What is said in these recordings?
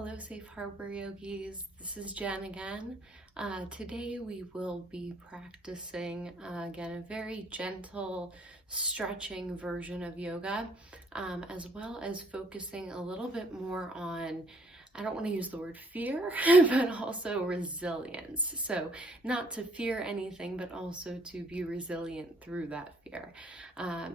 Hello, Safe Harbor Yogis. This is Jen again. Today we will be practicing, again, a very gentle stretching version of yoga, as well as focusing a little bit more on, I don't want to use the word fear, but also resilience. So not to fear anything, but also to be resilient through that fear.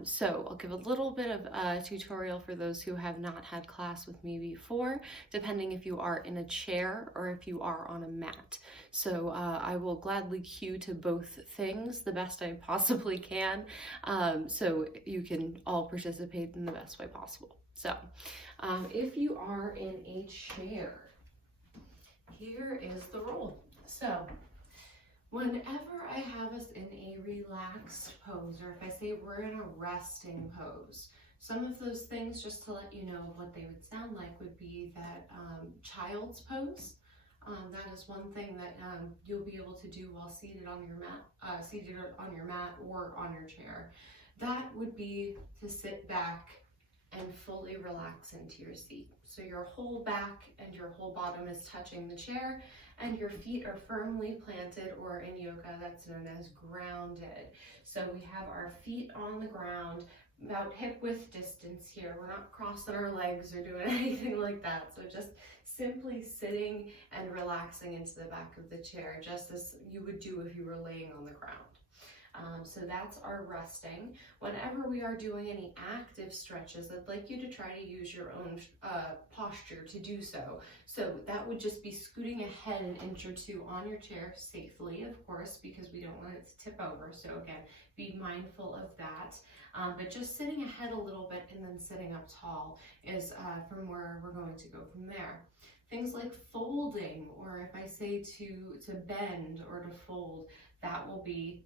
So I'll give a little bit of a tutorial for those who have not had class with me before, depending if you are in a chair or if you are on a mat. So I will gladly cue to both things the best I possibly can, so you can all participate in the best way possible. So if you are in a chair, here is the roll. So whenever I have us in a relaxed pose, or if I say we're in a resting pose, some of those things, just to let you know what they would sound like, would be that child's pose. That is one thing that you'll be able to do while seated on your mat, or on your chair. That would be to sit back and fully relax into your seat. So your whole back and your whole bottom is touching the chair, and your feet are firmly planted, or in yoga that's known as grounded. So we have our feet on the ground, about hip width distance here. We're not crossing our legs or doing anything like that. So just simply sitting and relaxing into the back of the chair, just as you would do if you were laying on the ground. So that's our resting. Whenever we are doing any active stretches, I'd like you to try to use your own posture to do so. So that would just be scooting ahead an inch or two on your chair safely, of course, because we don't want it to tip over. So again, be mindful of that. But just sitting ahead a little bit and then sitting up tall is from where we're going to go from there. Things like folding, or if I say to bend or to fold, that will be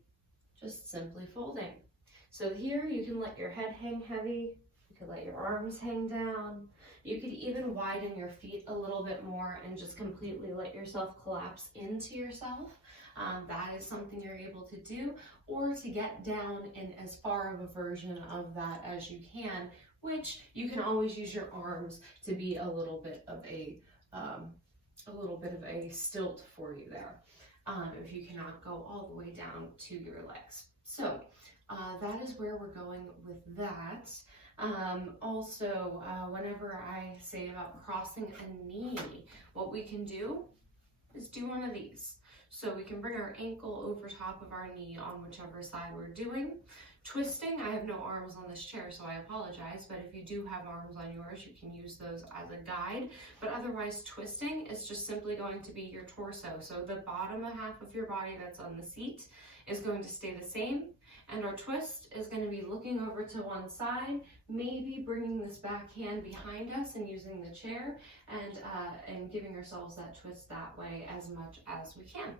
just simply folding. So here you can let your head hang heavy, you can let your arms hang down, you could even widen your feet a little bit more and just completely let yourself collapse into yourself. That is something you're able to do, or to get down in as far of a version of that as you can, which you can always use your arms to be a little bit of a stilt for you there. If you cannot go all the way down to your legs. So that is where we're going with that. Also, whenever I say about crossing a knee, what we can do is do one of these. So we can bring our ankle over top of our knee on whichever side we're doing. Twisting, I have no arms on this chair, so I apologize, but if you do have arms on yours, you can use those as a guide. But otherwise, twisting is just simply going to be your torso. So the bottom half of your body that's on the seat is going to stay the same, and our twist is going to be looking over to one side, maybe bringing this back hand behind us and using the chair, and giving ourselves that twist that way as much as we can.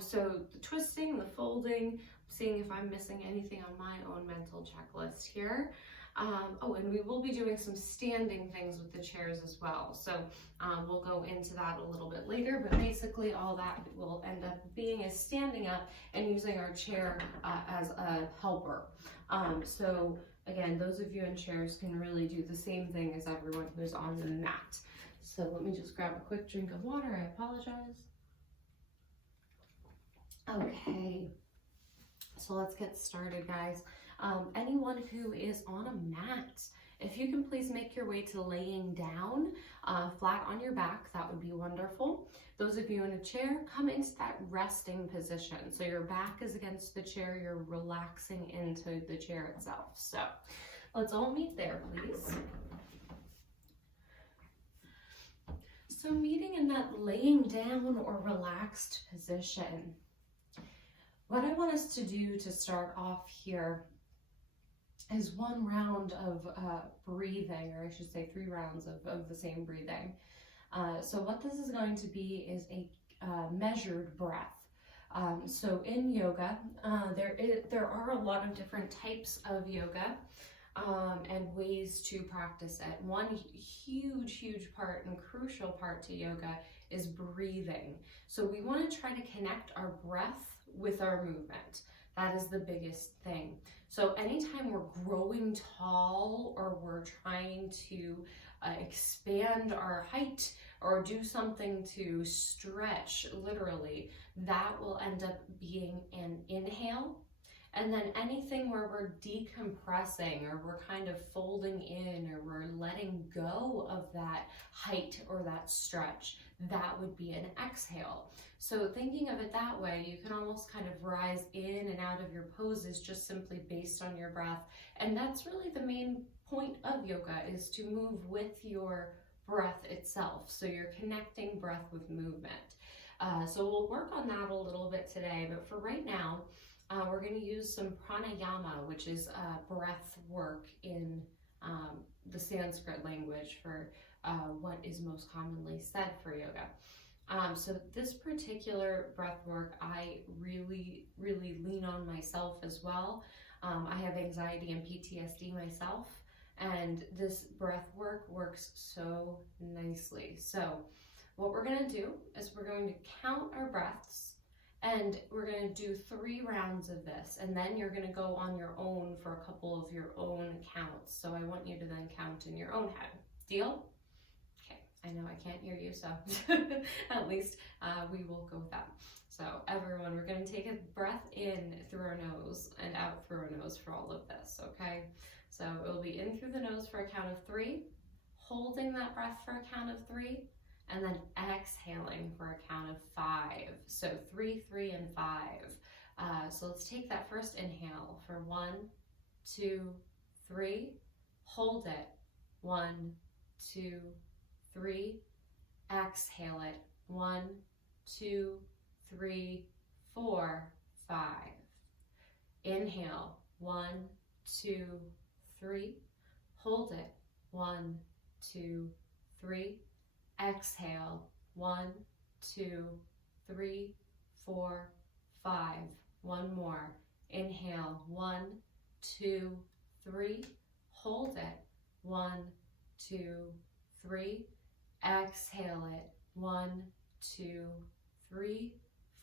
So the twisting, the folding, seeing if I'm missing anything on my own mental checklist here. Oh, and we will be doing some standing things with the chairs as well. So we'll go into that a little bit later, but basically all that will end up being is standing up and using our chair as a helper. So again, those of you in chairs can really do the same thing as everyone who's on the mat. So let me just grab a quick drink of water. I apologize. Okay, so let's get started, guys. Anyone who is on a mat, if you can please make your way to laying down flat on your back, that would be wonderful. Those of you in a chair, come into that resting position. So your back is against the chair, you're relaxing into the chair itself. So let's all meet there, please. So meeting in that laying down or relaxed position, what I want us to do to start off here is one round of breathing, or I should say 3 rounds of the same breathing. So what this is going to be is a measured breath. So in yoga, there are a lot of different types of yoga and ways to practice it. One huge part and crucial part to yoga is breathing. So we want to try to connect our breath with our movement. That is the biggest thing. So anytime we're growing tall or we're trying to expand our height or do something to stretch, literally, that will end up being an inhale. And then anything where we're decompressing or we're kind of folding in or we're letting go of that height or that stretch, that would be an exhale. So thinking of it that way, you can almost kind of rise in and out of your poses just simply based on your breath. And that's really the main point of yoga, is to move with your breath itself. So you're connecting breath with movement. So we'll work on that a little bit today, but for right now, we're going to use some pranayama, which is breath work in the Sanskrit language for what is most commonly said for yoga. So this particular breath work, I really lean on myself as well. I have anxiety and PTSD myself, and this breath work works so nicely. So what we're going to do is we're going to count our breaths, and we're going to do 3 rounds of this, and then you're going to go on your own for a couple of your own counts. So I want you to then count in your own head. Deal? Okay, I know I can't hear you, so at least we will go with that. So everyone, we're going to take a breath in through our nose and out through our nose for all of this, okay? So it will be in through the nose for a count of 3, holding that breath for a count of 3, and then exhaling for a count of 5. So 3, 3, and 5. So let's take that first inhale for 1, 2, 3. Hold it. 1, 2, 3. Exhale it. 1, 2, 3, 4, 5. Inhale. 1, 2, 3. Hold it. 1, 2, 3. Exhale. 1, 2, 3, 4, 5. One more. Inhale. 1, 2, 3. Hold it. 1, 2, 3. Exhale it. 1, 2, 3,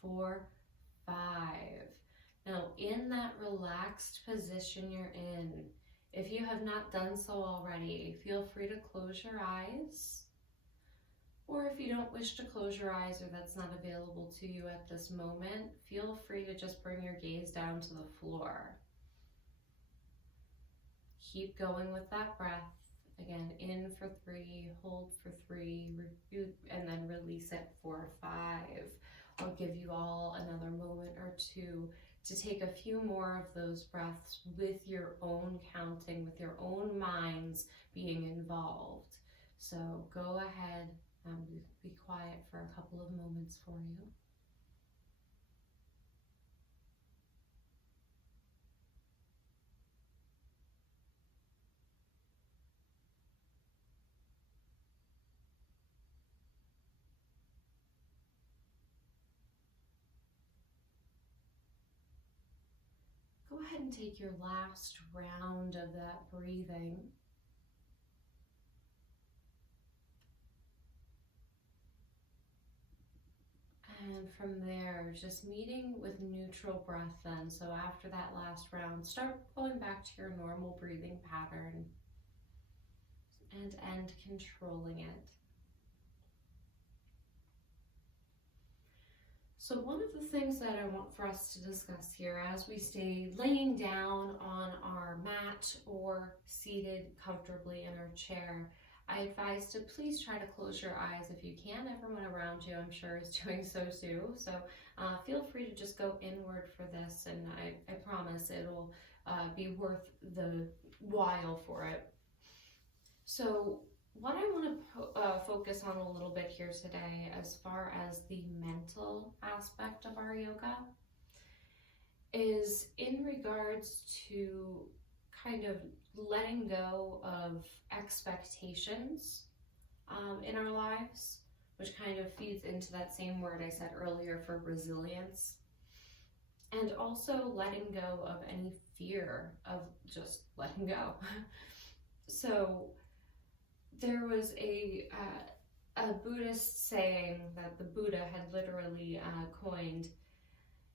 4, 5. Now, in that relaxed position you're in, if you have not done so already, feel free to close your eyes. Or if you don't wish to close your eyes, or that's not available to you at this moment, feel free to just bring your gaze down to the floor. Keep going with that breath. Again, in for 3, hold for 3, and then release it for 5. I'll give you all another moment or two to take a few more of those breaths with your own counting, with your own minds being involved. So go ahead and be quiet for a couple of moments for you. Go ahead and take your last round of that breathing. And from there, just meeting with neutral breath then. So after that last round, start going back to your normal breathing pattern and end controlling it. So one of the things that I want for us to discuss here as we stay laying down on our mat or seated comfortably in our chair, I advise to please try to close your eyes if you can. Everyone around you, I'm sure, is doing so too. So feel free to just go inward for this, and I promise it'll be worth the while for it. So what I want to focus on a little bit here today, as far as the mental aspect of our yoga, is in regards to kind of letting go of expectations in our lives, which kind of feeds into that same word I said earlier for resilience, and also letting go of any fear of just letting go. So there was a Buddhist saying that the Buddha had literally coined.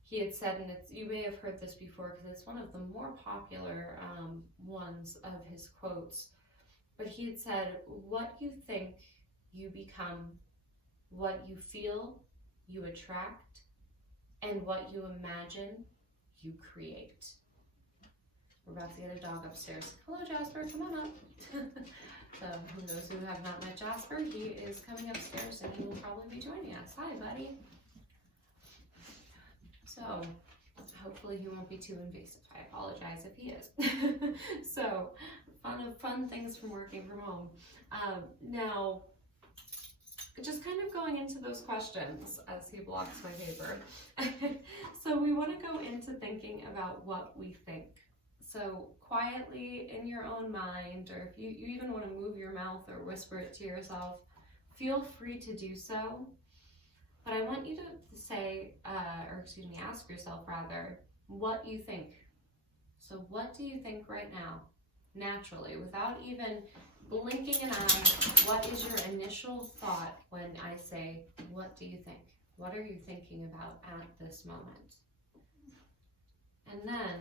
he had said, and you may have heard this before because it's one of the more popular ones of his quotes, but he had said, what you think, you become, what you feel, you attract, and what you imagine, you create. We're about to get a dog upstairs. Hello, Jasper, come on up. So, who knows who have not met Jasper, he is coming upstairs and he will probably be joining us. Hi, buddy. So, hopefully he won't be too invasive. I apologize if he is. So, fun things from working from home. Now, just kind of going into those questions as he blocks my paper. So we want to go into thinking about what we think. So quietly in your own mind, or if you even want to move your mouth or whisper it to yourself, feel free to do so. But I want you to say, ask yourself rather, what you think. So what do you think right now, naturally, without even blinking an eye? What is your initial thought when I say, what do you think? What are you thinking about at this moment? And then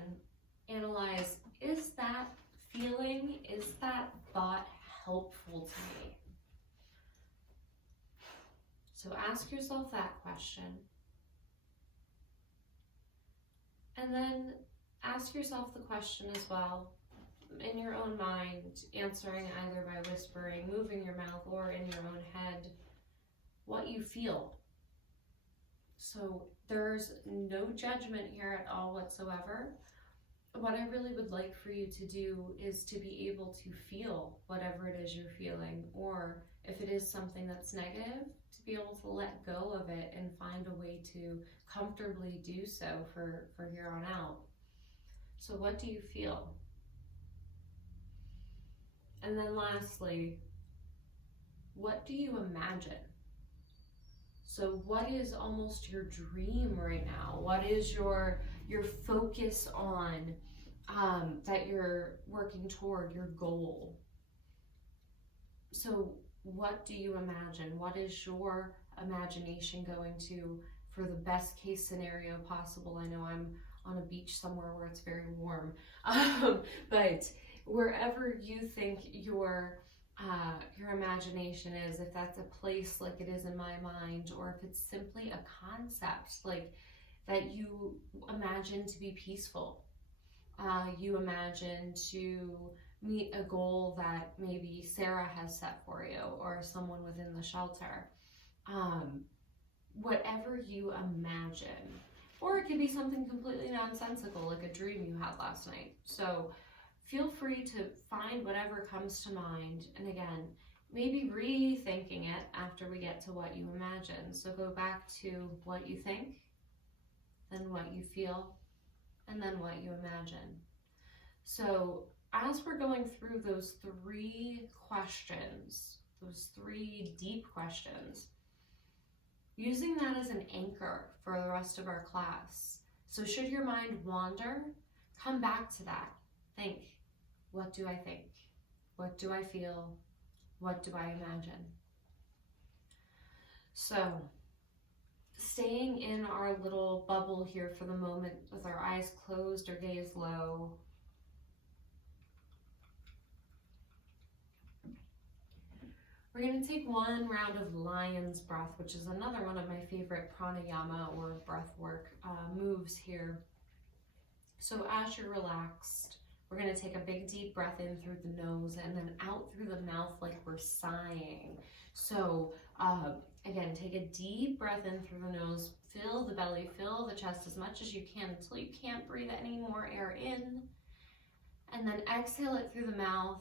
analyze, is that feeling, is that thought helpful to me? So ask yourself that question. And then ask yourself the question as well, in your own mind, answering either by whispering, moving your mouth, or in your own head, what you feel. So there's no judgment here at all whatsoever. What I really would like for you to do is to be able to feel whatever it is you're feeling, or if it is something that's negative, to be able to let go of it and find a way to comfortably do so for here on out. So what do you feel? And then lastly, what do you imagine? So what is almost your dream right now? What is your focus on that you're working toward, your goal? So what do you imagine? What is your imagination going to for the best case scenario possible? I know I'm on a beach somewhere where it's very warm, but wherever you think your imagination is, if that's a place like it is in my mind, or if it's simply a concept like that you imagine to be peaceful, you imagine to meet a goal that maybe Sarah has set for you or someone within the shelter, whatever you imagine. Or it could be something completely nonsensical, like a dream you had last night. So feel free to find whatever comes to mind. And again, maybe rethinking it after we get to what you imagine. So go back to what you think, then what you feel, and then what you imagine. So as we're going through those three questions, those three deep questions, using that as an anchor for the rest of our class. So should your mind wander, come back to that. Think, what do I think? What do I feel? What do I imagine? So, staying in our little bubble here for the moment with our eyes closed or gaze low. We're going to take one round of lion's breath, which is another one of my favorite pranayama or breath work moves here. So as you're relaxed, we're going to take a big deep breath in through the nose and then out through the mouth like we're sighing. So again, take a deep breath in through the nose, fill the belly, fill the chest as much as you can until you can't breathe any more air in. And then exhale it through the mouth.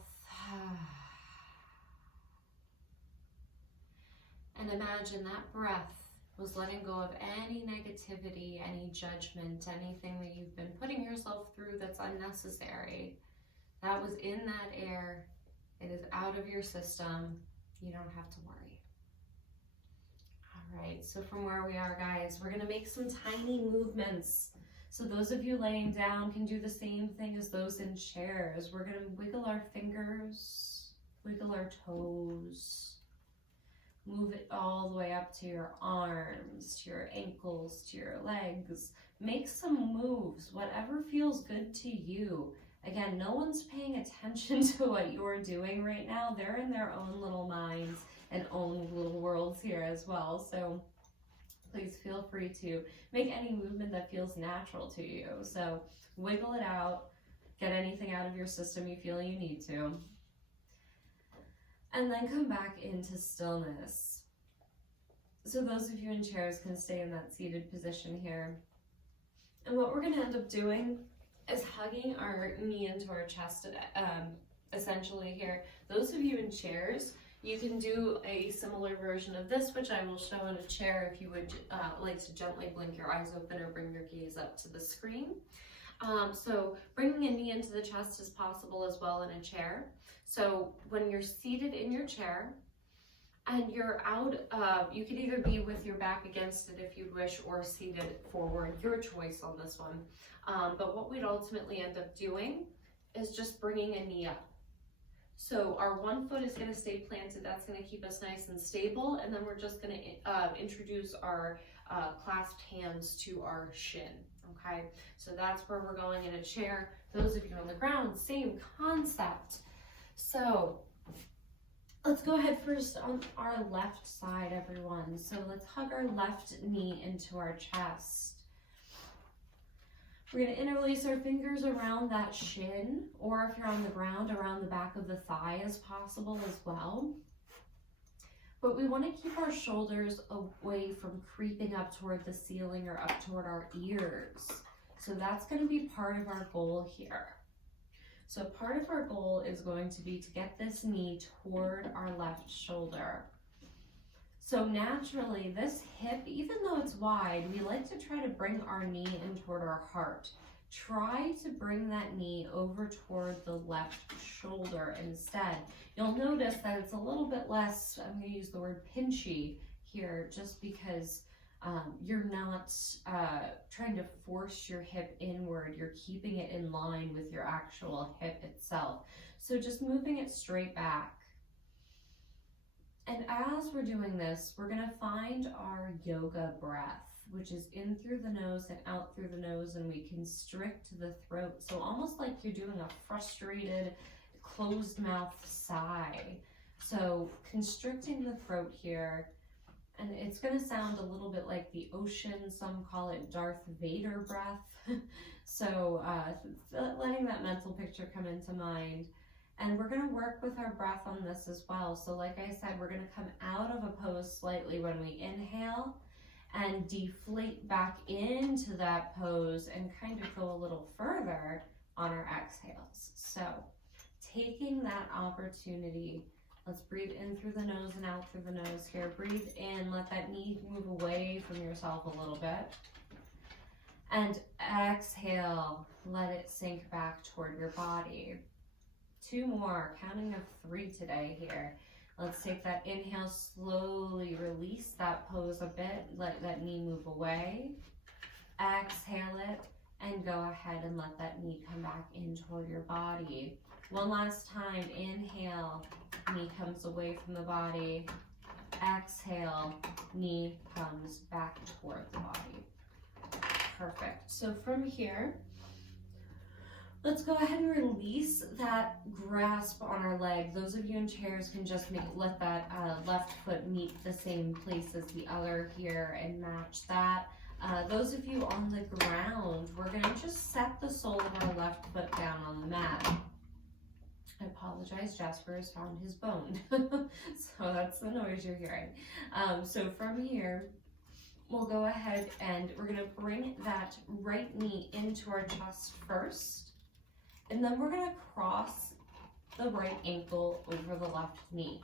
And imagine that breath was letting go of any negativity, any judgment, anything that you've been putting yourself through that's unnecessary. That was in that air. It is out of your system. You don't have to worry. All right, so from where we are, guys, we're gonna make some tiny movements. So those of you laying down can do the same thing as those in chairs. We're gonna wiggle our fingers, wiggle our toes, Move it all the way up to your arms, to your ankles, to your legs. Make some moves, whatever feels good to you. Again, no one's paying attention to what you're doing right now. They're in their own little minds and own little worlds here as well. So please feel free to make any movement that feels natural to you. So wiggle it out, get anything out of your system you feel you need to. And then come back into stillness. So those of you in chairs can stay in that seated position here. And what we're going to end up doing is hugging our knee into our chest, essentially here. Those of you in chairs, you can do a similar version of this, which I will show in a chair if you would like to gently blink your eyes open or bring your gaze up to the screen. So bringing a knee into the chest is possible as well in a chair. So when you're seated in your chair and you're out, you can either be with your back against it if you'd wish, or seated forward, your choice on this one. But what we'd ultimately end up doing is just bringing a knee up. So our one foot is going to stay planted. That's going to keep us nice and stable. And then we're just going to introduce our clasped hands to our shin. Okay, so that's where we're going in a chair. Those of you on the ground, same concept. So let's go ahead first on our left side, everyone. So let's hug our left knee into our chest. We're going to interlace our fingers around that shin, or if you're on the ground, around the back of the thigh as possible as well. But we want to keep our shoulders away from creeping up toward the ceiling or up toward our ears. So that's going to be part of our goal here. So part of our goal is going to be to get this knee toward our left shoulder. So naturally, this hip, even though it's wide, we like to try to bring our knee in toward our heart. Try to bring that knee over toward the left shoulder instead. You'll notice that it's a little bit less, I'm going to use the word pinchy here, just because you're not trying to force your hip inward. You're keeping it in line with your actual hip itself. So just moving it straight back. And as we're doing this, we're going to find our yoga breath, which is in through the nose and out through the nose, and we constrict the throat. So almost like you're doing a frustrated, closed mouth sigh. So constricting the throat here, and it's going to sound a little bit like the ocean. Some call it Darth Vader breath. So letting that mental picture come into mind. And we're going to work with our breath on this as well. So like I said, we're going to come out of a pose slightly when we inhale and deflate back into that pose and kind of go a little further on our exhales. So taking that opportunity, let's breathe in through the nose and out through the nose here. Breathe in, let that knee move away from yourself a little bit. And exhale, let it sink back toward your body. 2 more, counting of 3 today here. Let's take that inhale, slowly release that pose a bit, let that knee move away. Exhale it, and go ahead and let that knee come back in toward your body. One last time, inhale, knee comes away from the body. Exhale, knee comes back toward the body. Perfect. So from here, let's go ahead and release that grasp on our leg. Those of you in chairs can just let that left foot meet the same place as the other here and match that. Those of you on the ground, we're going to just set the sole of our left foot down on the mat. I apologize, Jasper has found his bone. So that's the noise you're hearing. So from here, we'll go ahead and we're going to bring that right knee into our chest first. And then we're going to cross the right ankle over the left knee.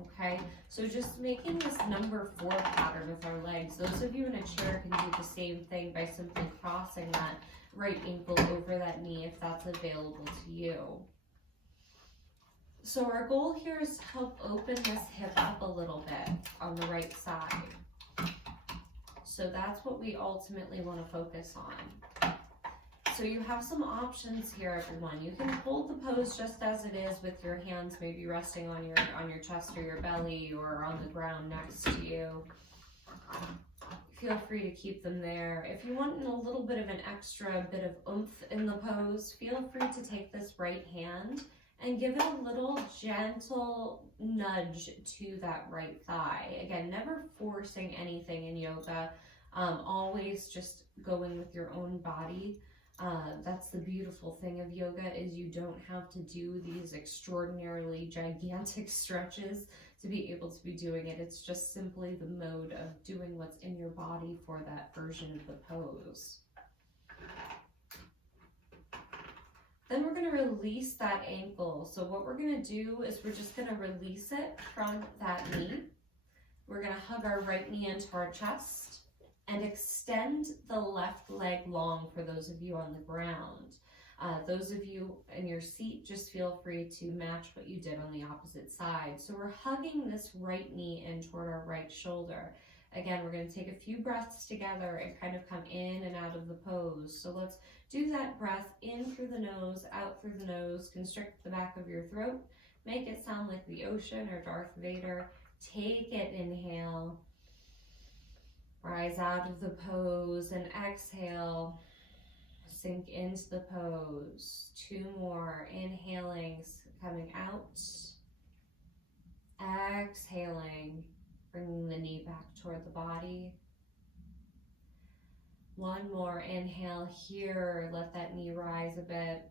Okay, so just making this number 4 pattern with our legs. Those of you in a chair can do the same thing by simply crossing that right ankle over that knee if that's available to you. So our goal here is to help open this hip up a little bit on the right side. So that's what we ultimately want to focus on. So you have some options here, everyone. You can hold the pose just as it is with your hands maybe resting on your chest or your belly or on the ground next to you. Feel free to keep them there. If you want a little bit of an extra bit of oomph in the pose, feel free to take this right hand and give it a little gentle nudge to that right thigh. Again, never forcing anything in yoga, always just going with your own body. That's the beautiful thing of yoga, is you don't have to do these extraordinarily gigantic stretches to be able to be doing it. It's just simply the mode of doing what's in your body for that version of the pose. Then we're going to release that ankle. So what we're going to do is we're just going to release it from that knee. We're going to hug our right knee into our chest and extend the left leg long for those of you on the ground. Those of you in your seat, just feel free to match what you did on the opposite side. So we're hugging this right knee in toward our right shoulder. Again, we're going to take a few breaths together and kind of come in and out of the pose. So let's do that breath in through the nose, out through the nose, constrict the back of your throat, make it sound like the ocean or Darth Vader. Take it, inhale, rise out of the pose, and exhale, sink into the pose. 2 more, inhaling, coming out, exhaling, bringing the knee back toward the body. 1 more, inhale here, let that knee rise a bit,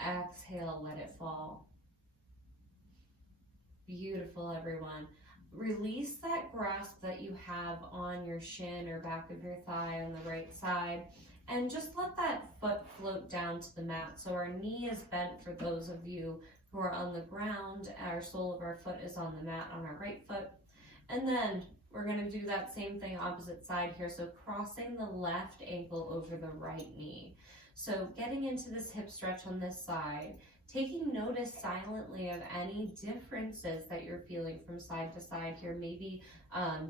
exhale, let it fall. Beautiful, everyone. Release that grasp that you have on your shin or back of your thigh on the right side, and just let that foot float down to the mat. So our knee is bent for those of you who are on the ground. Our sole of our foot is on the mat on our right foot. And then we're going to do that same thing opposite side here. So crossing the left ankle over the right knee. So getting into this hip stretch on this side, taking notice silently of any differences that you're feeling from side to side here. Maybe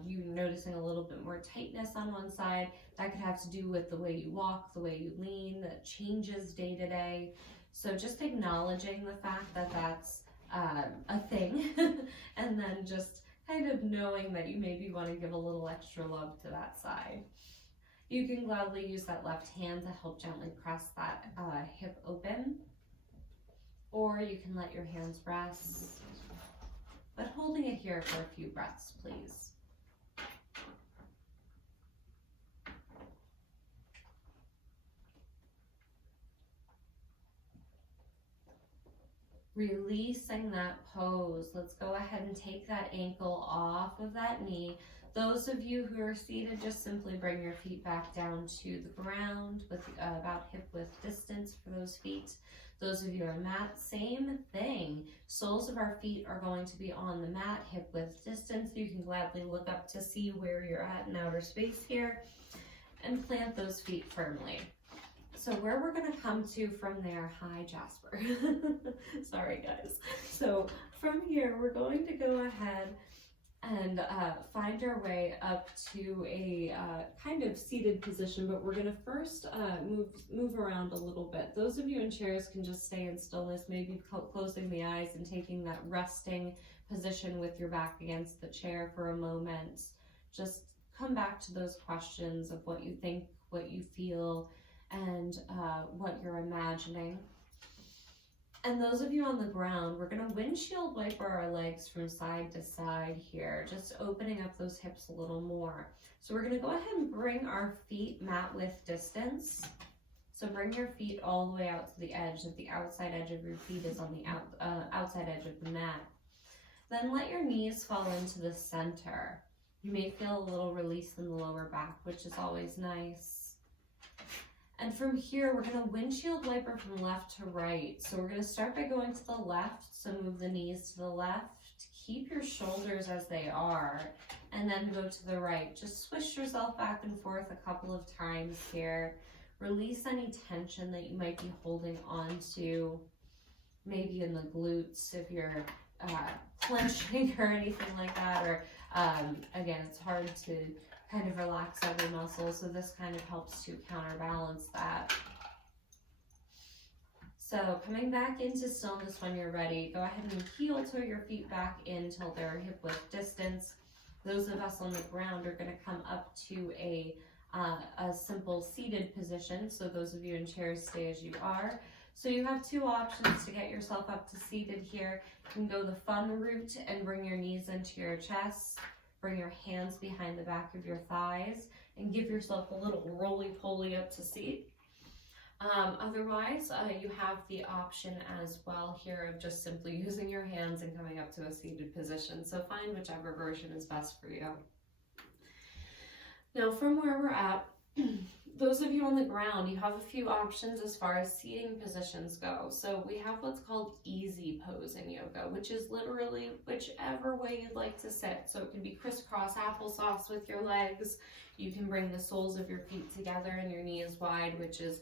you're noticing a little bit more tightness on one side. That could have to do with the way you walk, the way you lean, that changes day to day. So just acknowledging the fact that that's a thing, and then just kind of knowing that you maybe want to give a little extra love to that side. You can gladly use that left hand to help gently press that hip open. Or you can let your hands rest, but holding it here for a few breaths, please. Releasing that pose. Let's go ahead and take that ankle off of that knee. Those of you who are seated, just simply bring your feet back down to the ground with about hip width distance for those feet. Those of you on mat, same thing. Soles of our feet are going to be on the mat, hip width distance. You can gladly look up to see where you're at in outer space here, and plant those feet firmly. So where we're going to come to from there, hi Jasper. Sorry guys. So from here, we're going to go ahead and find our way up to a kind of seated position, but we're going to first move around a little bit. Those of you in chairs can just stay in stillness, maybe closing the eyes and taking that resting position with your back against the chair for a moment. Just come back to those questions of what you think, what you feel, and what you're imagining. And those of you on the ground, we're going to windshield wiper our legs from side to side here, just opening up those hips a little more. So we're going to go ahead and bring our feet mat width distance. So bring your feet all the way out to the edge, that the outside edge of your feet is on the outside edge of the mat. Then let your knees fall into the center. You may feel a little release in the lower back, which is always nice. And from here, we're going to windshield wiper from left to right. So we're going to start by going to the left. So move the knees to the left. Keep your shoulders as they are. And then go to the right. Just swish yourself back and forth a couple of times here. Release any tension that you might be holding on to. Maybe in the glutes if you're clenching or anything like that. Or again, it's hard to kind of relax every muscle, so this kind of helps to counterbalance that. So coming back into stillness when you're ready, go ahead and heel toe your feet back in till they're hip width distance. Those of us on the ground are going to come up to a simple seated position. So those of you in chairs, stay as you are. So you have two options to get yourself up to seated here. You can go the fun route and bring your knees into your chest, bring your hands behind the back of your thighs, and give yourself a little roly-poly up to seat. Otherwise, you have the option as well here of just simply using your hands and coming up to a seated position. So find whichever version is best for you. Now from where we're at, those of you on the ground, you have a few options as far as seating positions go. So we have what's called easy pose in yoga, which is literally whichever way you'd like to sit. So it can be crisscross applesauce with your legs. You can bring the soles of your feet together and your knees wide, which is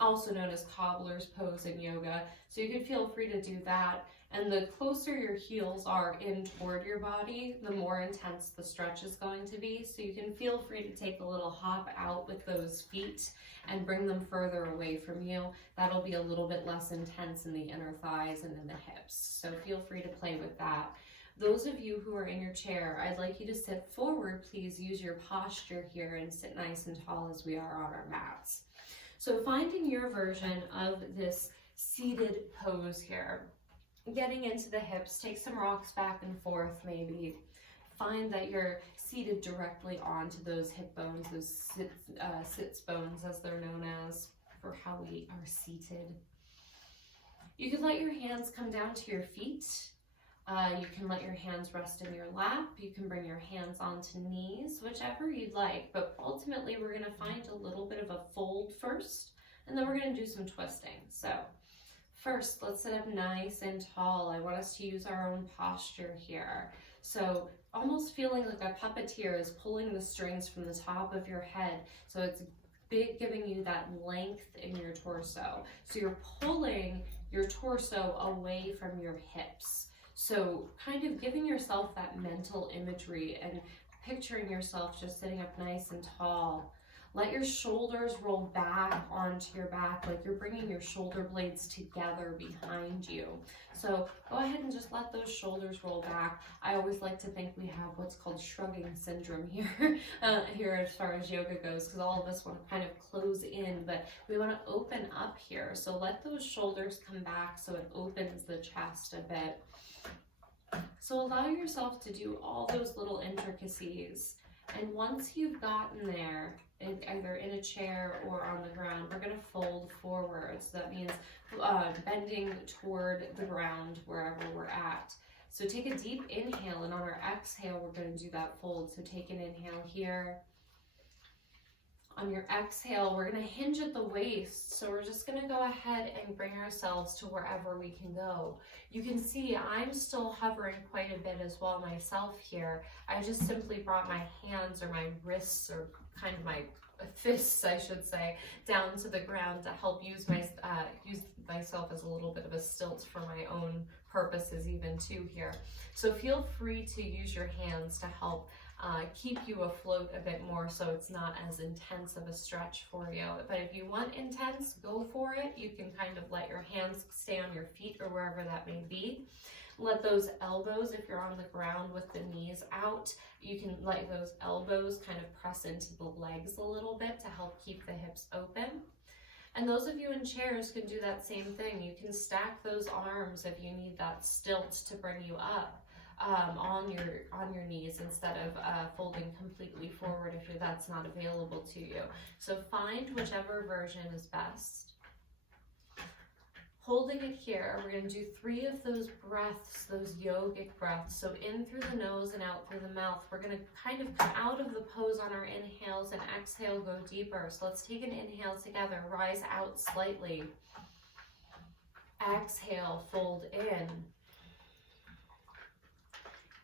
also known as cobbler's pose in yoga. So you can feel free to do that. And the closer your heels are in toward your body, the more intense the stretch is going to be. So you can feel free to take a little hop out with those feet and bring them further away from you. That'll be a little bit less intense in the inner thighs and in the hips. So feel free to play with that. Those of you who are in your chair, I'd like you to sit forward. Please use your posture here and sit nice and tall as we are on our mats. So finding your version of this seated pose here. Getting into the hips, take some rocks back and forth maybe. Find that you're seated directly onto those hip bones, those sits bones as they're known as, for how we are seated. You can let your hands come down to your feet. You can let your hands rest in your lap. You can bring your hands onto knees, whichever you'd like. But ultimately, we're going to find a little bit of a fold first, and then we're going to do some twisting. So first, let's sit up nice and tall. I want us to use our own posture here. So almost feeling like a puppeteer is pulling the strings from the top of your head. So it's big, giving you that length in your torso. So you're pulling your torso away from your hips. So kind of giving yourself that mental imagery and picturing yourself just sitting up nice and tall. Let your shoulders roll back onto your back, like you're bringing your shoulder blades together behind you. So go ahead and just let those shoulders roll back. I always like to think we have what's called shrugging syndrome here, here as far as yoga goes, because all of us want to kind of close in, but we want to open up here. So let those shoulders come back so it opens the chest a bit. So allow yourself to do all those little intricacies. And once you've gotten there, either in a chair or on the ground, we're going to fold forward. So that means bending toward the ground wherever we're at. So take a deep inhale, and on our exhale, we're going to do that fold. So take an inhale here. On your exhale, we're going to hinge at the waist. So we're just going to go ahead and bring ourselves to wherever we can go. You can see I'm still hovering quite a bit as well myself here. I just simply brought my hands or my wrists or kind of my fists, I should say, down to the ground to help use myself as a little bit of a stilt for my own purposes even too here. So feel free to use your hands to help keep you afloat a bit more so it's not as intense of a stretch for you. But if you want intense, go for it. You can kind of let your hands stay on your feet or wherever that may be. Let those elbows, if you're on the ground with the knees out, you can let those elbows kind of press into the legs a little bit to help keep the hips open. And those of you in chairs can do that same thing. You can stack those arms if you need that stilt to bring you up. On your knees instead of folding completely forward if that's not available to you. So find whichever version is best. Holding it here, we're going to do 3 of those breaths, those yogic breaths. So in through the nose and out through the mouth. We're going to kind of come out of the pose on our inhales and exhale, go deeper. So let's take an inhale together, rise out slightly. Exhale, fold in.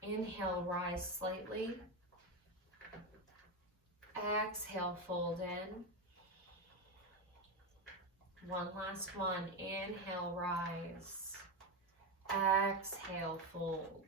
Inhale, rise slightly. Exhale, fold in. One last one. Inhale, rise. Exhale, fold.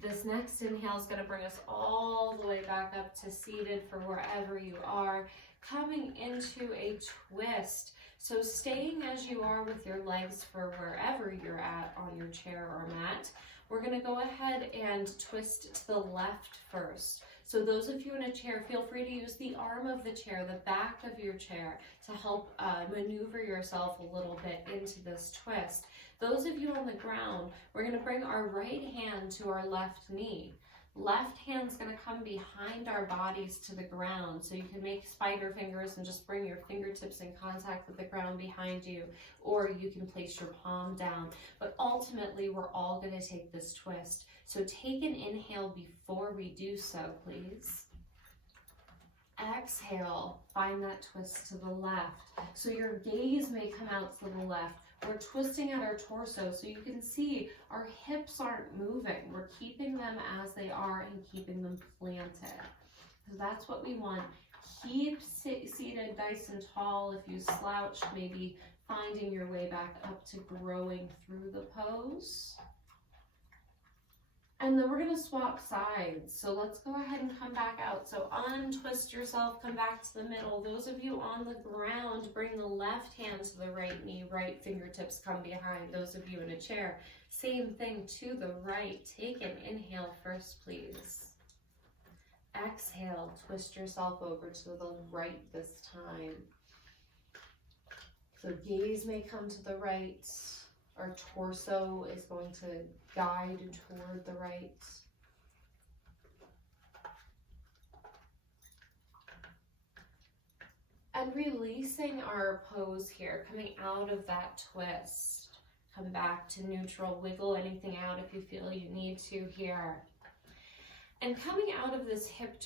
This next inhale is going to bring us all the way back up to seated for wherever you are. coming into a twist. So staying as you are with your legs for wherever you're at on your chair or mat, we're going to go ahead and twist to the left first. So those of you in a chair, feel free to use the arm of the chair, the back of your chair, to help maneuver yourself a little bit into this twist. Those of you on the ground, we're going to bring our right hand to our left knee. Left hand's going to come behind our bodies to the ground. So you can make spider fingers and just bring your fingertips in contact with the ground behind you, or you can place your palm down. But ultimately, we're all going to take this twist. So take an inhale before we do so, please. Exhale, find that twist to the left. So your gaze may come out to the left. We're twisting at our torso, so you can see our hips aren't moving. We're keeping them as they are and keeping them planted. So that's what we want. Keep seated nice and tall. If you slouch, maybe finding your way back up to growing through the pose. And then we're going to swap sides. So let's go ahead and come back out. So untwist yourself, come back to the middle. Those of you on the ground, bring the left hand to the right knee, right fingertips come behind. Those of you in a chair, same thing to the right. Take an inhale first, please. Exhale, twist yourself over to the right this time. So gaze may come to the right. Our torso is going to guide toward the right. And releasing our pose here, coming out of that twist. Come back to neutral, wiggle anything out if you feel you need to here. And coming out of this hip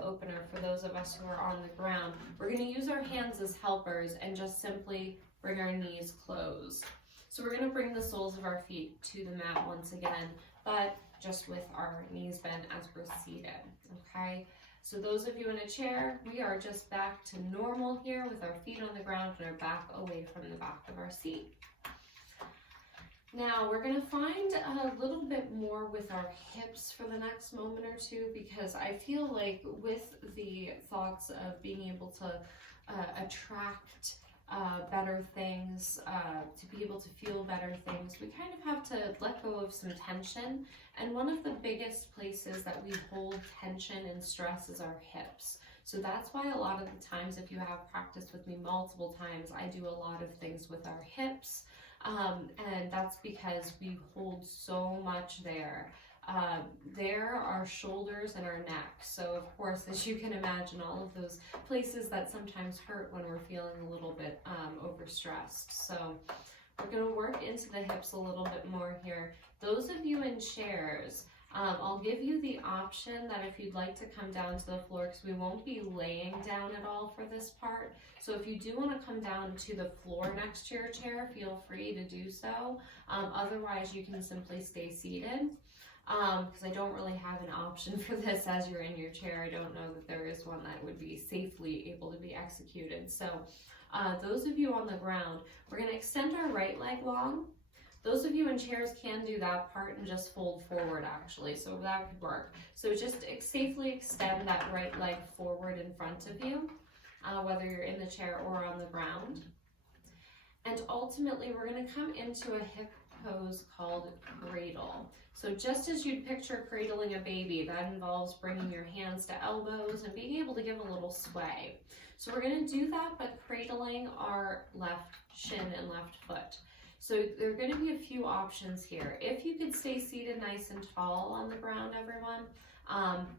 opener, for those of us who are on the ground, we're going to use our hands as helpers and just simply bring our knees closed. So we're going to bring the soles of our feet to the mat once again, but just with our knees bent as we're seated, okay? So those of you in a chair, we are just back to normal here with our feet on the ground and our back away from the back of our seat. Now we're going to find a little bit more with our hips for the next moment or two, because I feel like with the thoughts of being able to attract better things, to be able to feel better things, we kind of have to let go of some tension. And one of the biggest places that we hold tension and stress is our hips. So that's why a lot of the times, if you have practiced with me multiple times, I do a lot of things with our hips. And that's because we hold so much there. There are shoulders and our neck. So of course, as you can imagine, all of those places that sometimes hurt when we're feeling a little bit overstressed. So we're going to work into the hips a little bit more here. Those of you in chairs, I'll give you the option that if you'd like to come down to the floor, because we won't be laying down at all for this part. So if you do want to come down to the floor next to your chair, feel free to do so. Otherwise, you can simply stay seated. Because I don't really have an option for this as you're in your chair. I don't know that there is one that would be safely able to be executed. So those of you on the ground, we're going to extend our right leg long. Those of you in chairs can do that part and just fold forward actually, so that would work. So just safely extend that right leg forward in front of you, whether you're in the chair or on the ground. And ultimately, we're going to come into a hip pose called cradle. So just as you'd picture cradling a baby, that involves bringing your hands to elbows and being able to give a little sway. So we're going to do that, but cradling our left shin and left foot. So there are going to be a few options here. If you could stay seated nice and tall on the ground, everyone,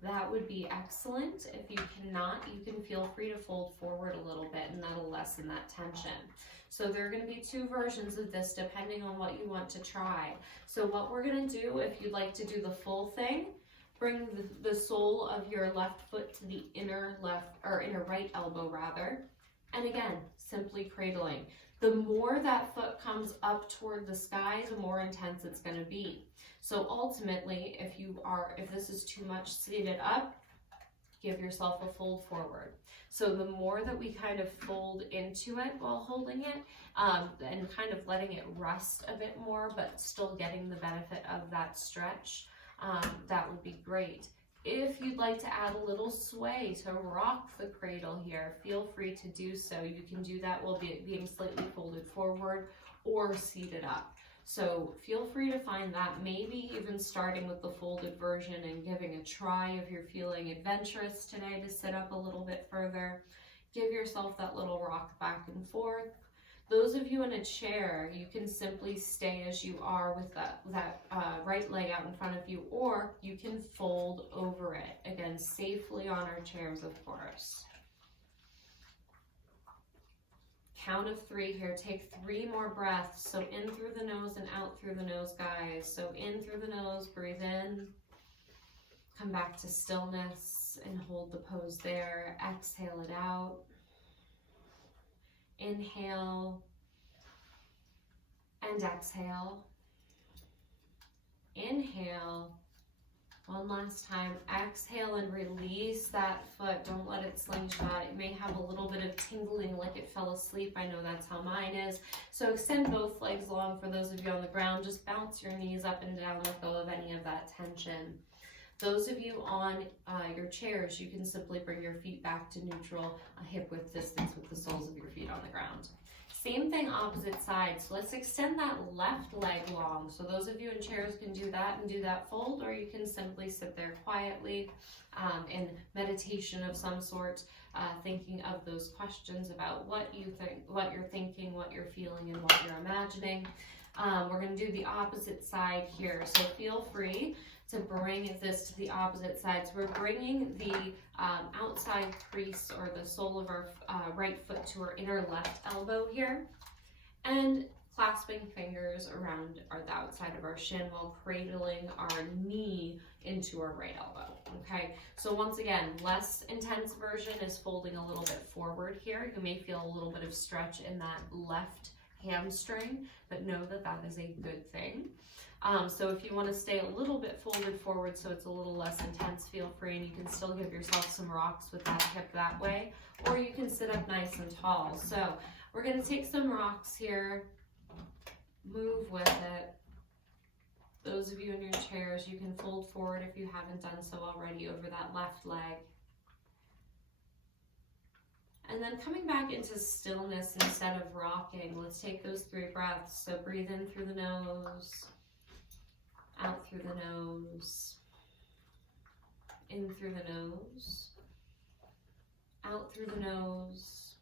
that would be excellent. If you cannot, you can feel free to fold forward a little bit, and that'll lessen that tension. So there are going to be two versions of this depending on what you want to try. So what we're going to do, if you'd like to do the full thing, bring the sole of your left foot to the inner right elbow rather. And again, simply cradling. The more that foot comes up toward the sky, the more intense it's going to be. So ultimately, if this is too much seated up, give yourself a fold forward. So the more that we kind of fold into it while holding it, and kind of letting it rest a bit more, but still getting the benefit of that stretch, that would be great. If you'd like to add a little sway to rock the cradle here, feel free to do so. You can do that while being slightly folded forward or seated up. So feel free to find that, maybe even starting with the folded version and giving a try if you're feeling adventurous today to sit up a little bit further. Give yourself that little rock back and forth. Those of you in a chair, you can simply stay as you are with that right leg out in front of you, or you can fold over it, again, safely on our chairs, of course. Count of 3 here. Take 3 more breaths. So in through the nose and out through the nose, guys. So in through the nose, breathe in. Come back to stillness and hold the pose there. Exhale it out. Inhale and exhale. Inhale. One last time. Exhale and release that foot. Don't let it slingshot. It may have a little bit of tingling like it fell asleep. I know that's how mine is. So extend both legs long for those of you on the ground. Just bounce your knees up and down. Let go of any of that tension. Those of you on your chairs, you can simply bring your feet back to neutral, hip width distance with the soles of your feet on the ground. Same thing, opposite side. So let's extend that left leg long. So those of you in chairs can do that and do that fold, or you can simply sit there quietly in meditation of some sort, thinking of those questions about what you think, what you're thinking, what you're feeling, and what you're imagining. We're going to do the opposite side here. So feel free to bring this to the opposite side. So we're bringing the outside crease or the sole of our right foot to our inner left elbow here, and clasping fingers around the outside of our shin while cradling our knee into our right elbow. Okay, so once again, less intense version is folding a little bit forward here. You may feel a little bit of stretch in that left hamstring, but know that that is a good thing. So if you want to stay a little bit folded forward so it's a little less intense, feel free, and you can still give yourself some rocks with that hip that way, or you can sit up nice and tall. So we're going to take some rocks here, move with it. Those of you in your chairs, you can fold forward if you haven't done so already over that left leg. And then coming back into stillness instead of rocking, let's take those 3 breaths. So breathe in through the nose, out through the nose, in through the nose, out through the nose,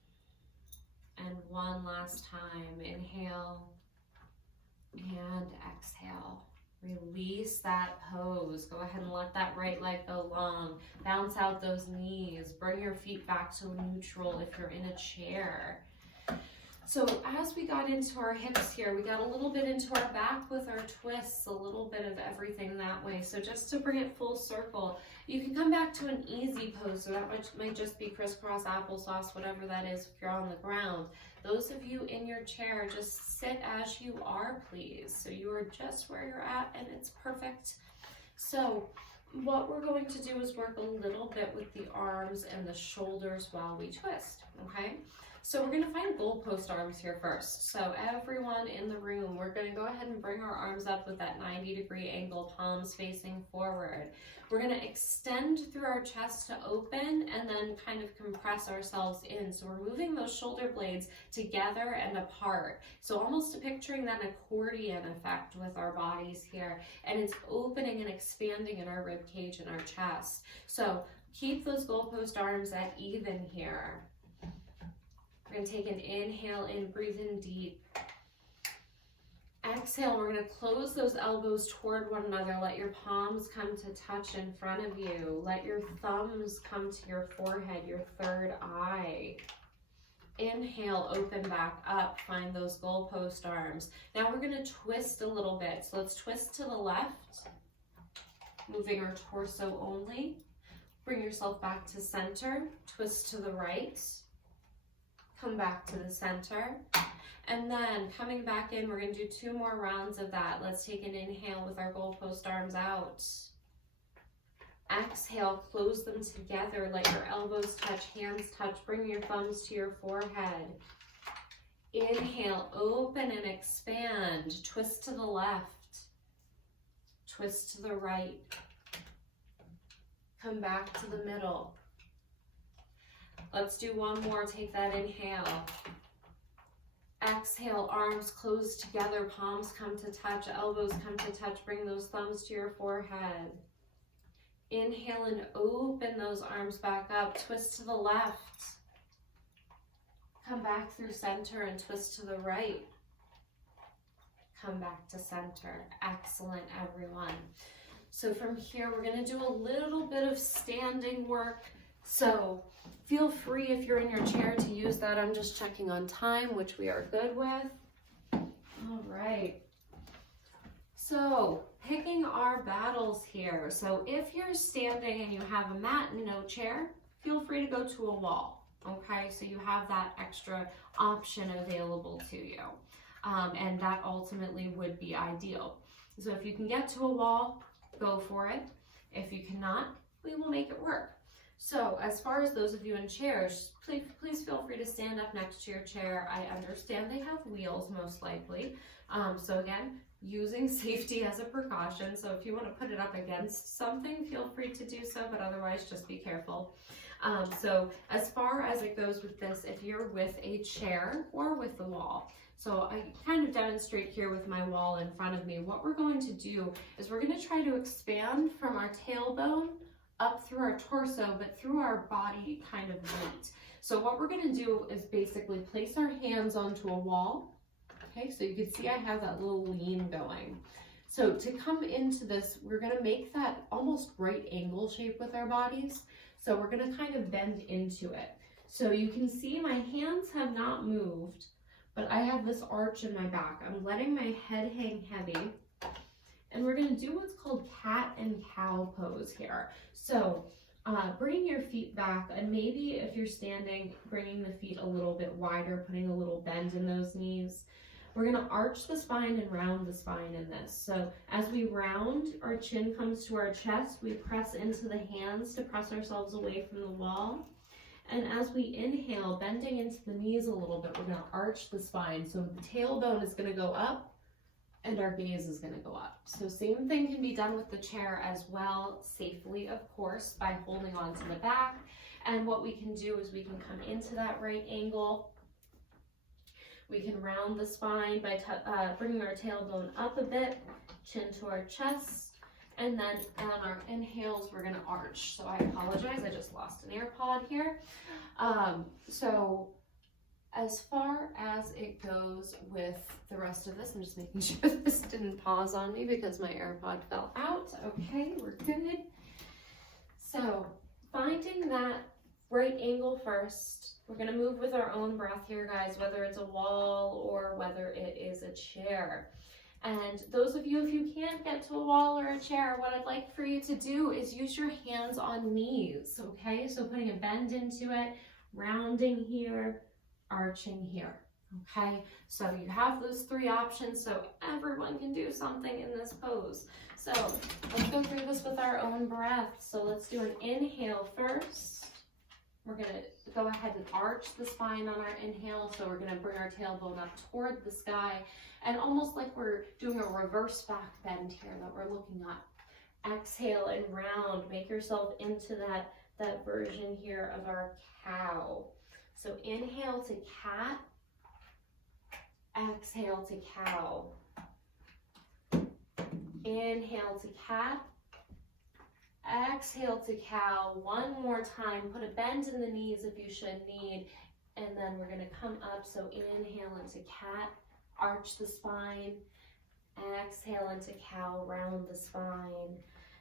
and one last time. Inhale and exhale. Release that pose. Go ahead and let that right leg go long. Bounce out those knees. Bring your feet back to neutral if you're in a chair. So as we got into our hips here, we got a little bit into our back with our twists, a little bit of everything that way. So just to bring it full circle, you can come back to an easy pose. So that might just be crisscross applesauce, whatever that is if you're on the ground. Those of you in your chair, just sit as you are, please. So you are just where you're at, and it's perfect. So what we're going to do is work a little bit with the arms and the shoulders while we twist, okay? So we're going to find goalpost arms here first. So everyone in the room, we're going to go ahead and bring our arms up with that 90-degree angle, palms facing forward. We're going to extend through our chest to open and then kind of compress ourselves in. So we're moving those shoulder blades together and apart. So almost picturing that accordion effect with our bodies here. And it's opening and expanding in our rib cage and our chest. So keep those goalpost arms at even here. We're going to take an inhale in, breathe in deep. Exhale, we're going to close those elbows toward one another. Let your palms come to touch in front of you. Let your thumbs come to your forehead, your third eye. Inhale, open back up, find those goalpost arms. Now we're going to twist a little bit. So let's twist to the left, moving our torso only. Bring yourself back to center, twist to the right. Come back to the center, and then coming back in, we're going to do 2 more rounds of that. Let's take an inhale with our goalpost arms out. Exhale, close them together, let your elbows touch, hands touch, bring your thumbs to your forehead. Inhale, open and expand, twist to the left, twist to the right. Come back to the middle. Let's do one more. Take that inhale. Exhale, arms close together, palms come to touch, elbows come to touch. Bring those thumbs to your forehead. Inhale and open those arms back up. Twist to the left. Come back through center and twist to the right. Come back to center. Excellent, everyone. So from here, we're going to do a little bit of standing work. So feel free, if you're in your chair, to use that. I'm just checking on time, which we are good with. All right. So picking our battles here. So if you're standing and you have a mat and no chair, feel free to go to a wall. Okay, so you have that extra option available to you. And that ultimately would be ideal. So if you can get to a wall, go for it. If you cannot, we will make it work. So as far as those of you in chairs, please feel free to stand up next to your chair. I understand they have wheels most likely. So again, using safety as a precaution. So if you want to put it up against something, feel free to do so, but otherwise just be careful. So as far as it goes with this, if you're with a chair or with the wall, so I kind of demonstrate here with my wall in front of me, what we're going to do is we're going to try to expand from our tailbone up through our torso, but through our body kind of weight. So what we're going to do is basically place our hands onto a wall. Okay, so you can see I have that little lean going. So to come into this, we're going to make that almost right angle shape with our bodies. So we're going to kind of bend into it. So you can see my hands have not moved, but I have this arch in my back. I'm letting my head hang heavy. And we're going to do what's called cat and cow pose here. So bringing your feet back, and maybe if you're standing, bringing the feet a little bit wider, putting a little bend in those knees. We're going to arch the spine and round the spine in this. So as we round, our chin comes to our chest. We press into the hands to press ourselves away from the wall. And as we inhale, bending into the knees a little bit, we're going to arch the spine. So the tailbone is going to go up and our gaze is going to go up. So same thing can be done with the chair as well, safely, of course, by holding on to the back. And what we can do is we can come into that right angle. We can round the spine by bringing our tailbone up a bit, chin to our chest, and then on our inhales, we're going to arch. So I apologize, I just lost an AirPod here. So as far as it goes with the rest of this, I'm just making sure this didn't pause on me because my AirPod fell out. Okay, we're good. So finding that right angle first. We're going to move with our own breath here, guys, whether it's a wall or whether it is a chair. And those of you, if you can't get to a wall or a chair, what I'd like for you to do is use your hands on knees, okay? So putting a bend into it, rounding here, arching here, okay? So you have those three options, so everyone can do something in this pose. So let's go through this with our own breath. So let's do an inhale first. We're going to go ahead and arch the spine on our inhale. So we're going to bring our tailbone up toward the sky and almost like we're doing a reverse back bend here that we're looking up. Exhale and round. Make yourself into that version here of our cow. So inhale to cat. Exhale to cow. Inhale to cat. Exhale to cow. One more time. Put a bend in the knees if you should need. And then we're going to come up. So inhale into cat. Arch the spine. Exhale into cow. Round the spine.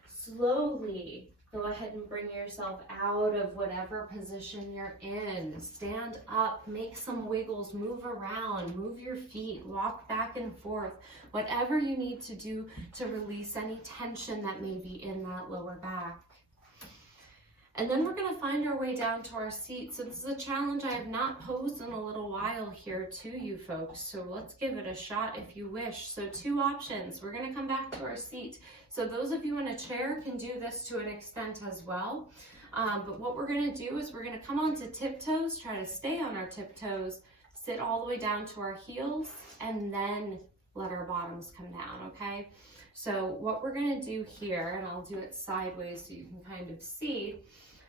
Slowly go ahead and bring yourself out of whatever position you're in. Stand up. Make some wiggles. Move around. Move your feet. Walk back and forth. Whatever you need to do to release any tension that may be in that lower back. And then we're going to find our way down to our seat. So this is a challenge I have not posed in a little while here to you folks. So let's give it a shot if you wish. So two options. We're going to come back to our seat. So those of you in a chair can do this to an extent as well. But what we're going to do is we're going to come onto tiptoes, try to stay on our tiptoes, sit all the way down to our heels, and then let our bottoms come down, okay? So what we're gonna do here, and I'll do it sideways so you can kind of see,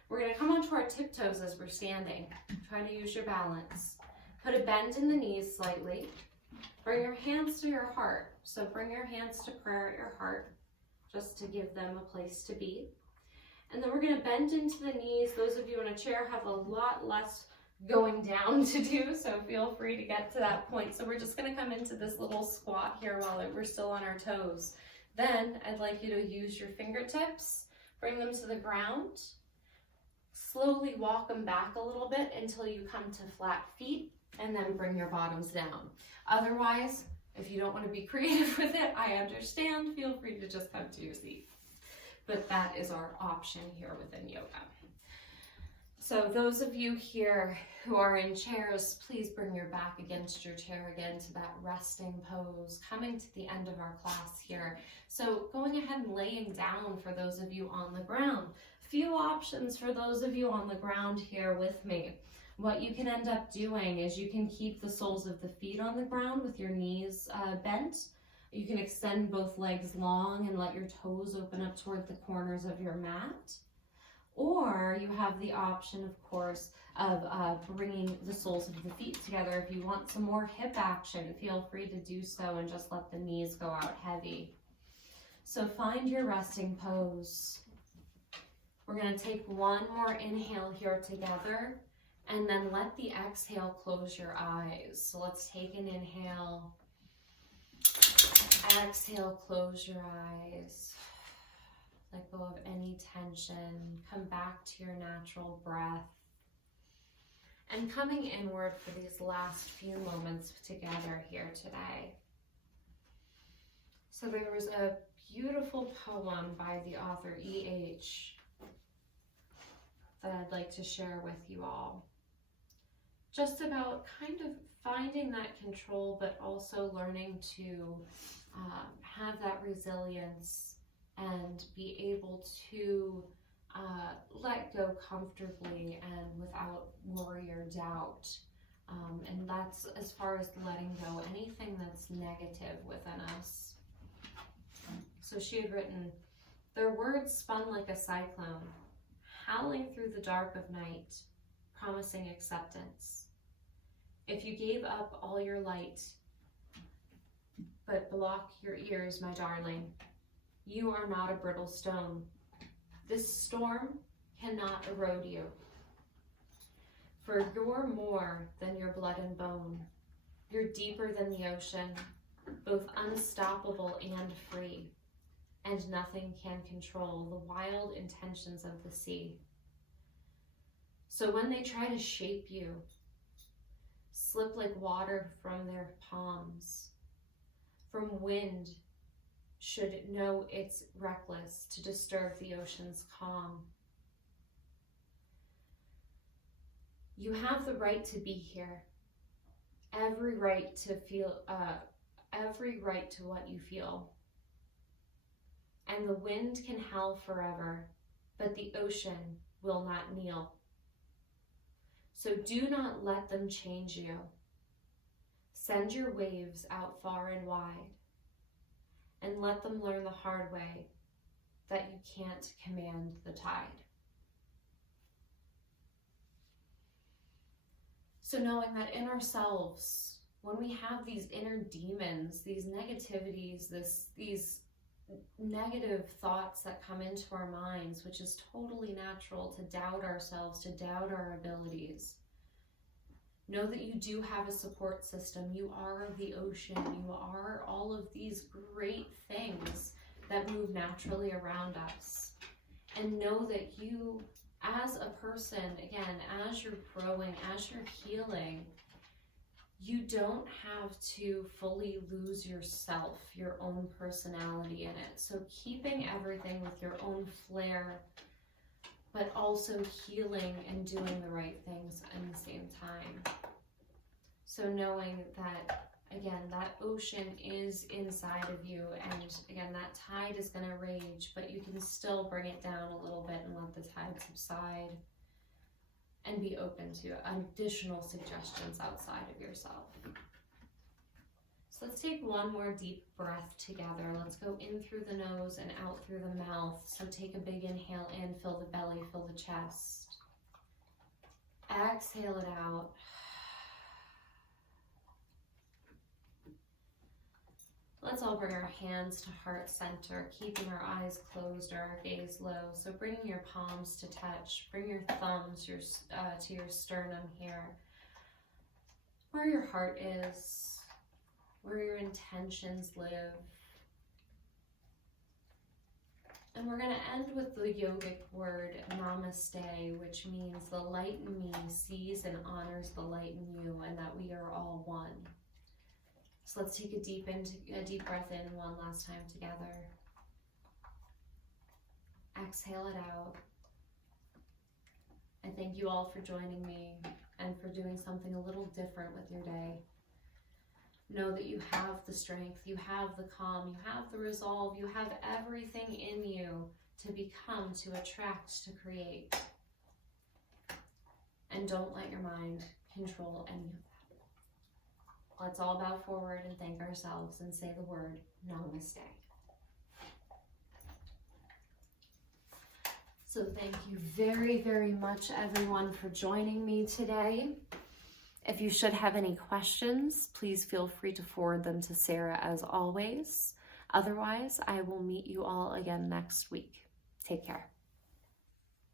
we're gonna come onto our tiptoes as we're standing. Try to use your balance. Put a bend in the knees slightly. Bring your hands to your heart. So bring your hands to prayer at your heart, just to give them a place to be. And then we're gonna bend into the knees. Those of you in a chair have a lot less going down to do, so feel free to get to that point. So we're just gonna come into this little squat here while we're still on our toes. Then I'd like you to use your fingertips, bring them to the ground, slowly walk them back a little bit until you come to flat feet, and then bring your bottoms down. Otherwise, if you don't want to be creative with it, I understand, feel free to just come to your seat. But that is our option here within yoga. So those of you here who are in chairs, please bring your back against your chair again to that resting pose, coming to the end of our class here. So going ahead and laying down for those of you on the ground. Few options for those of you on the ground here with me. What you can end up doing is you can keep the soles of the feet on the ground with your knees bent. You can extend both legs long and let your toes open up toward the corners of your mat. Or you have the option, of course, of bringing the soles of the feet together. If you want some more hip action, feel free to do so and just let the knees go out heavy. So find your resting pose. We're going to take one more inhale here together, and then let the exhale close your eyes. So let's take an inhale. Exhale, close your eyes. Let go of any tension. Come back to your natural breath. And coming inward for these last few moments together here today. So there was a beautiful poem by the author E.H. that I'd like to share with you all. Just about kind of finding that control, but also learning to have that resilience and be able to let go comfortably and without worry or doubt. And that's as far as letting go anything that's negative within us. So she had written, "Their words spun like a cyclone, howling through the dark of night, promising acceptance. If you gave up all your light, but block your ears, my darling, you are not a brittle stone. This storm cannot erode you. For you're more than your blood and bone. You're deeper than the ocean, both unstoppable and free, and nothing can control the wild intentions of the sea. So when they try to shape you, slip like water from their palms, from wind should know it's reckless to disturb the ocean's calm. You have the right to be here, every right to feel, every right to what you feel. And the wind can howl forever, but the ocean will not kneel. So do not let them change you. Send your waves out far and wide, and let them learn the hard way that you can't command the tide." So knowing that in ourselves, when we have these inner demons, these negativities, these negative thoughts that come into our minds, which is totally natural to doubt ourselves, to doubt our abilities. Know that you do have a support system. You are the ocean. You are all of these great things that move naturally around us. And know that you, as a person, again, as you're growing, as you're healing, you don't have to fully lose yourself, your own personality in it. So keeping everything with your own flair, but also healing and doing the right things at the same time. So knowing that, again, that ocean is inside of you, and again, that tide is going to rage, but you can still bring it down a little bit and let the tide subside, and be open to additional suggestions outside of yourself. So let's take one more deep breath together. Let's go in through the nose and out through the mouth. So take a big inhale in, fill the belly, fill the chest. Exhale it out. Let's all bring our hands to heart center, keeping our eyes closed or our gaze low. So bringing your palms to touch, bring your thumbs to your sternum here. Where your heart is, where your intentions live. And we're going to end with the yogic word namaste, which means the light in me sees and honors the light in you, and that we are all one. So let's take a deep breath in one last time together. Exhale it out. I thank you all for joining me and for doing something a little different with your day. Know that you have the strength, you have the calm, you have the resolve, you have everything in you to become, to attract, to create. And don't let your mind control any of that. Let's all bow forward and thank ourselves and say the word namaste. So thank you very, very much, everyone, for joining me today. If you should have any questions, please feel free to forward them to Sarah as always. Otherwise, I will meet you all again next week. Take care.